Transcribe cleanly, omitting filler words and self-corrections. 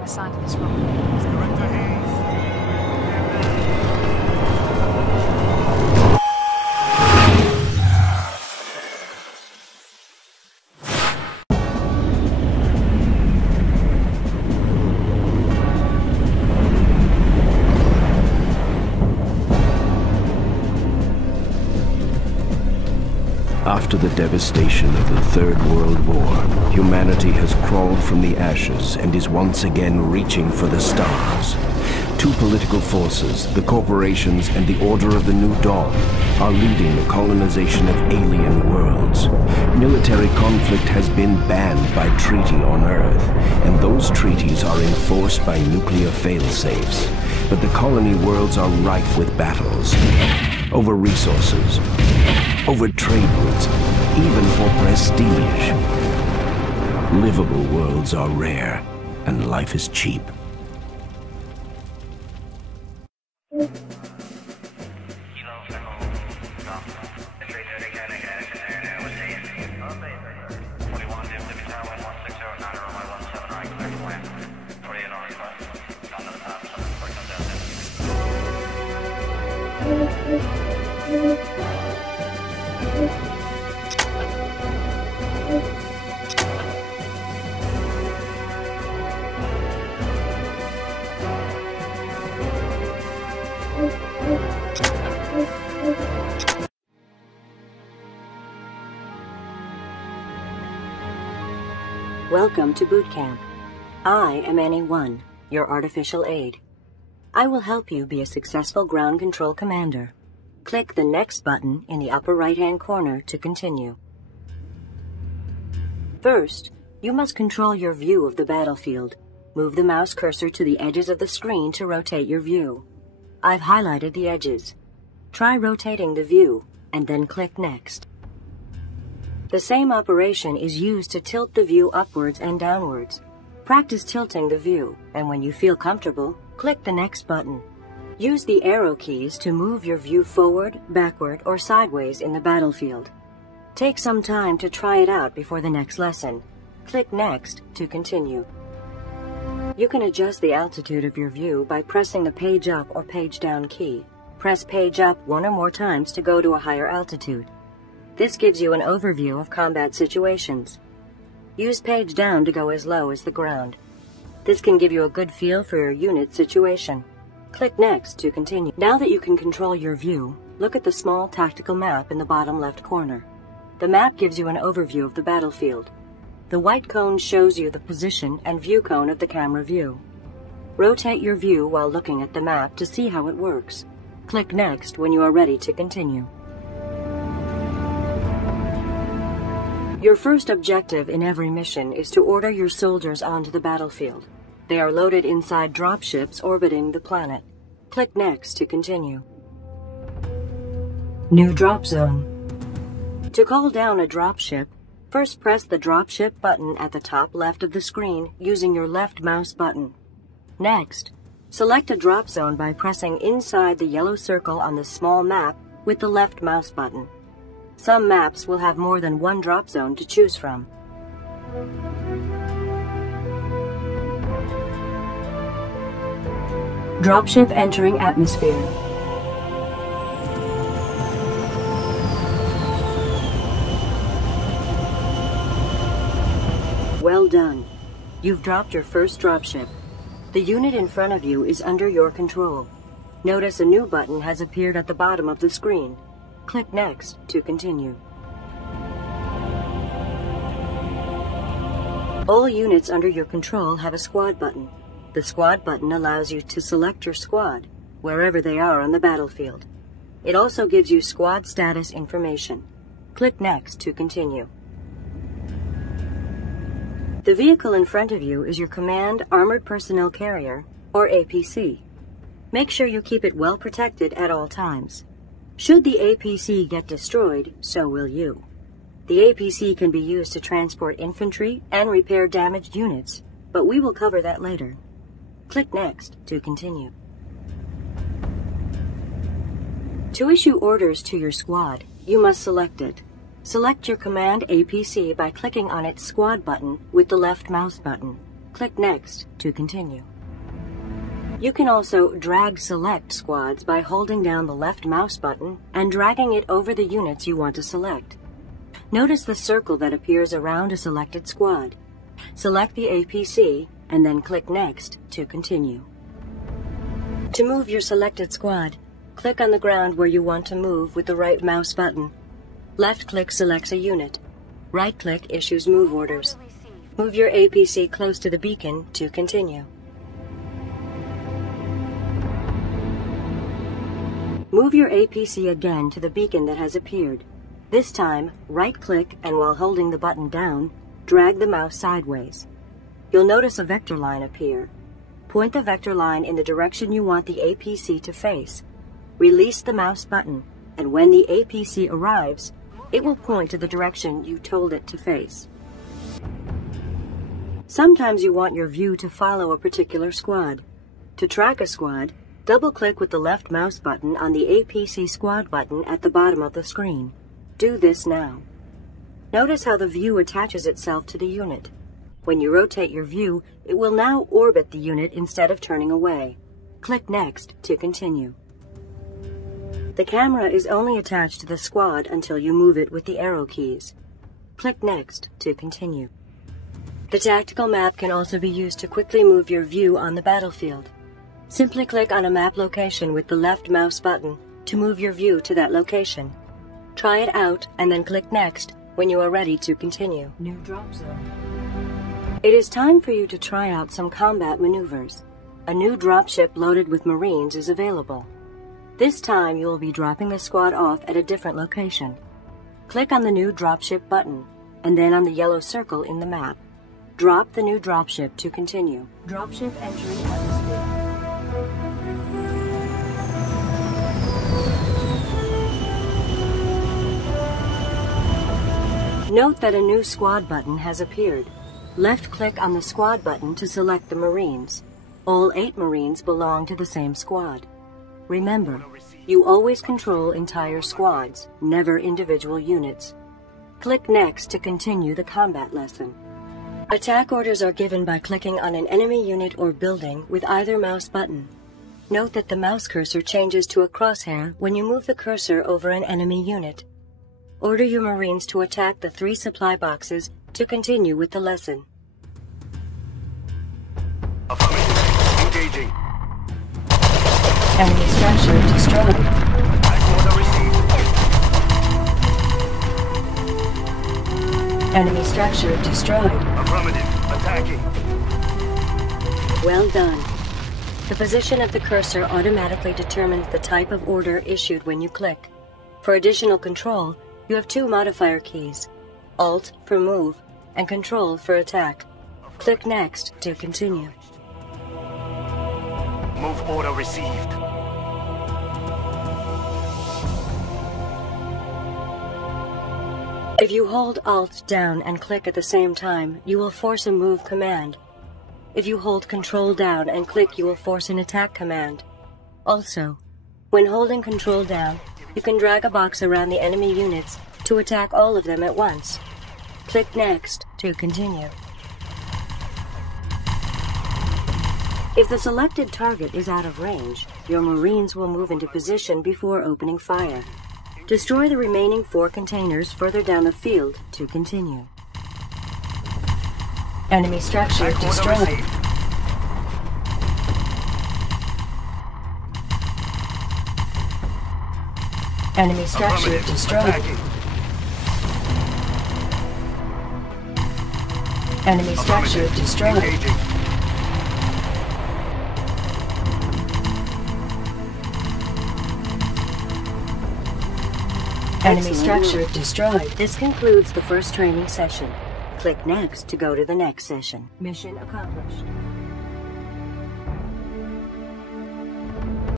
I'm assigned to this role. Director Hayes. After the devastation of the Third World War, humanity has crawled from the ashes and is once again reaching for the stars. Two political forces, the corporations and the Order of the New Dawn, are leading the colonization of alien worlds. Military conflict has been banned by treaty on Earth, and those treaties are enforced by nuclear failsafes. But the colony worlds are rife with battles over resources, over trade routes, even for prestige. Livable worlds are rare, and life is cheap. Welcome to boot camp. I am Annie 1, your artificial aide. I will help you be a successful ground control commander. Click the Next button in the upper right-hand corner to continue. First, you must control your view of the battlefield. Move the mouse cursor to the edges of the screen to rotate your view. I've highlighted the edges. Try rotating the view, and then click Next. The same operation is used to tilt the view upwards and downwards. Practice tilting the view, and when you feel comfortable, click the Next button. Use the arrow keys to move your view forward, backward, or sideways in the battlefield. Take some time to try it out before the next lesson. Click Next to continue. You can adjust the altitude of your view by pressing the Page Up or Page Down key. Press Page Up one or more times to go to a higher altitude. This gives you an overview of combat situations. Use Page Down to go as low as the ground. This can give you a good feel for your unit situation. Click Next to continue. Now that you can control your view, look at the small tactical map in the bottom left corner. The map gives you an overview of the battlefield. The white cone shows you the position and view cone of the camera view. Rotate your view while looking at the map to see how it works. Click Next when you are ready to continue. Your first objective in every mission is to order your soldiers onto the battlefield. They are loaded inside dropships orbiting the planet. Click Next to continue. New drop zone. To call down a dropship, first press the dropship button at the top left of the screen using your left mouse button. Next, select a drop zone by pressing inside the yellow circle on the small map with the left mouse button. Some maps will have more than one drop zone to choose from. Dropship entering atmosphere. Well done. You've dropped your first dropship. The unit in front of you is under your control. Notice a new button has appeared at the bottom of the screen. Click Next to continue. All units under your control have a squad button. The squad button allows you to select your squad, wherever they are on the battlefield. It also gives you squad status information. Click Next to continue. The vehicle in front of you is your Command Armored Personnel Carrier, or APC. Make sure you keep it well protected at all times. Should the APC get destroyed, so will you. The APC can be used to transport infantry and repair damaged units, but we will cover that later. Click Next to continue. To issue orders to your squad, you must select it. Select your Command APC by clicking on its Squad button with the left mouse button. Click Next to continue. You can also drag select squads by holding down the left mouse button and dragging it over the units you want to select. Notice the circle that appears around a selected squad. Select the APC and then click Next to continue. To move your selected squad, click on the ground where you want to move with the right mouse button. Left-click selects a unit. Right-click issues move orders. Move your APC close to the beacon to continue. Move your APC again to the beacon that has appeared. This time, right-click and while holding the button down, drag the mouse sideways. You'll notice a vector line appear. Point the vector line in the direction you want the APC to face. Release the mouse button, and when the APC arrives, it will point to the direction you told it to face. Sometimes you want your view to follow a particular squad. To track a squad, double-click with the left mouse button on the APC squad button at the bottom of the screen. Do this now. Notice how the view attaches itself to the unit. When you rotate your view, it will now orbit the unit instead of turning away. Click Next to continue. The camera is only attached to the squad until you move it with the arrow keys. Click Next to continue. The tactical map can also be used to quickly move your view on the battlefield. Simply click on a map location with the left mouse button to move your view to that location. Try it out and then click Next when you are ready to continue. New drop zone. It is time for you to try out some combat maneuvers. A new dropship loaded with Marines is available. This time you will be dropping the squad off at a different location. Click on the new dropship button and then on the yellow circle in the map. Drop the new dropship to continue. Dropship entering atmosphere. Note that a new squad button has appeared. Left-click on the squad button to select the Marines. All 8 Marines belong to the same squad. Remember, you always control entire squads, never individual units. Click Next to continue the combat lesson. Attack orders are given by clicking on an enemy unit or building with either mouse button. Note that the mouse cursor changes to a crosshair when you move the cursor over an enemy unit. Order your Marines to attack the 3 supply boxes to continue with the lesson. Engaging. Enemy structure destroyed. Order received. Enemy structure destroyed. Affirmative. Attacking. Well done. The position of the cursor automatically determines the type of order issued when you click. For additional control, you have 2 modifier keys, Alt for move and Control for attack. Click Next to continue. Move order received. If you hold Alt down and click at the same time, you will force a move command. If you hold Control down and click, you will force an attack command. Also, when holding Control down, you can drag a box around the enemy units to attack all of them at once. Click Next to continue. If the selected target is out of range, your Marines will move into position before opening fire. Destroy the remaining 4 containers further down the field to continue. Enemy structure destroyed. Enemy structure destroyed. Enemy structure destroyed. Engaging. Enemy structure destroyed. This concludes the first training session. Click Next to go to the next session. Mission accomplished.